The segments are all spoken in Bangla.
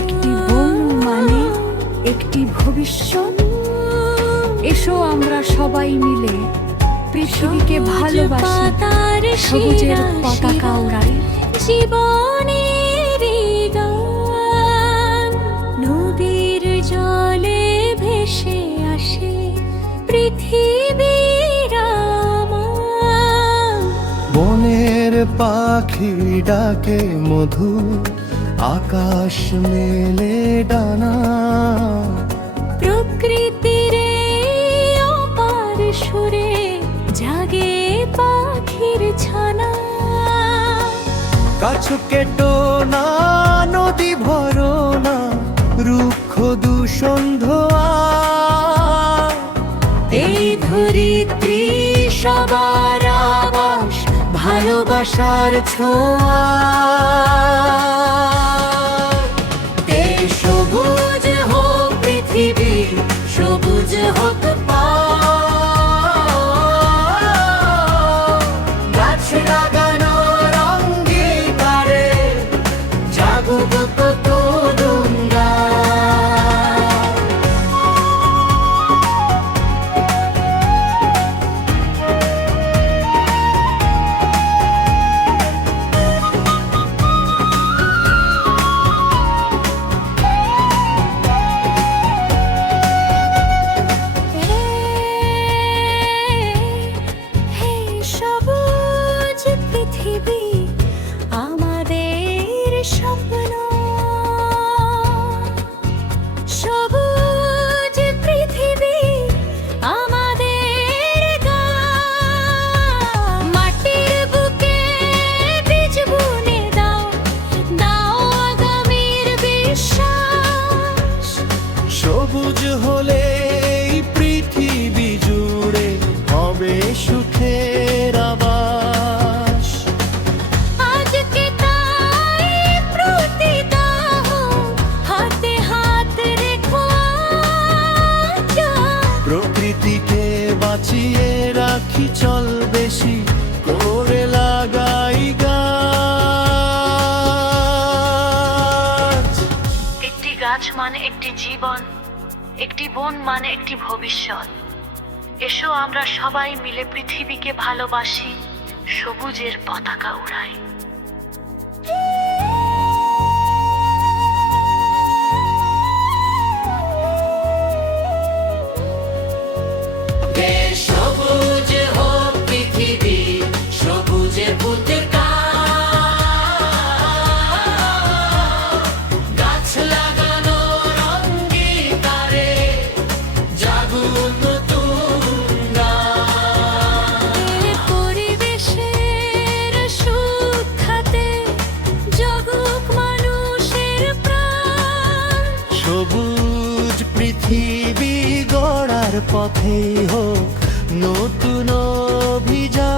একটি বন মানে একটি ভবিষ্যৎ। এসো আমরা সবাই মিলে পৃথিবীকে ভালোবাসি, সবুজের পতাকা উড়াই। জীবনের গান নদীর জলে ভেসে আসে পৃথিবীর আমার। বনের পাখি ডাকে মধু, আকাশ মেলে ডানা। প্রকৃতির অপার সুরে জাগে পাখির ছানা। গাছ কেটো না, নদী ভরো না, রুক্ষ দূষণ ধোয়া। এই ধরিত্রী সবার আবাস, ভালোবাসার ছোঁয়া। সবুজ হোক পৃথিবী, সবুজ হোক গাছ লাগানোর অঙ্গীকারে জাগুক কত দুঙ্গা। পৃথিবী আমাদের স্বপ্ন। সবুজ পৃথিবী আমাদের গান। মাটির বুকে বীজ বুনে দাও, দাও আগামীর বিশ্বাস। সবুজ হলে পৃথিবী জুড়ে হবে সুখের আবাস। আজকে তাই প্রতিদাহ হাতে হাত রেখো আজ। প্রকৃতিকে বাঁচিয়ে রাখি, চল বেশি করে লাগাই গাছ। একটি গাছ মানে একটি জীবন, একটি বন মানে একটি ভবিষ্যৎ। এসো আমরা সবাই মিলে পৃথিবীকে ভালোবাসি, সবুজের পতাকা উড়াই। সবুজ হোক পৃথিবী, সবুজের পতাকা। গাছ লাগানোর অঙ্গীকারে জাগুক নতুন গান। পরিবেশের সুখ্যাতে জাগুক মানুষের প্রাণ। সবুজ পৃথিবী গড়ার পথেই হোক নতুন অভিযান।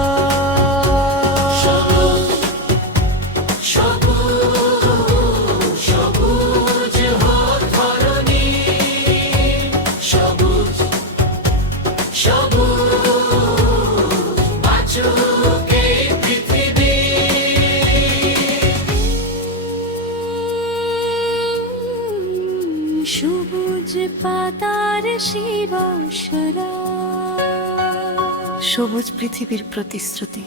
সবুজ হোক ধরণী, সবুজ সবুজ বাঁচুক এই পৃথিবী। সবুজ পাতার শিবাসরা, সবুজ পৃথিবীর প্রতিশ্রুতি।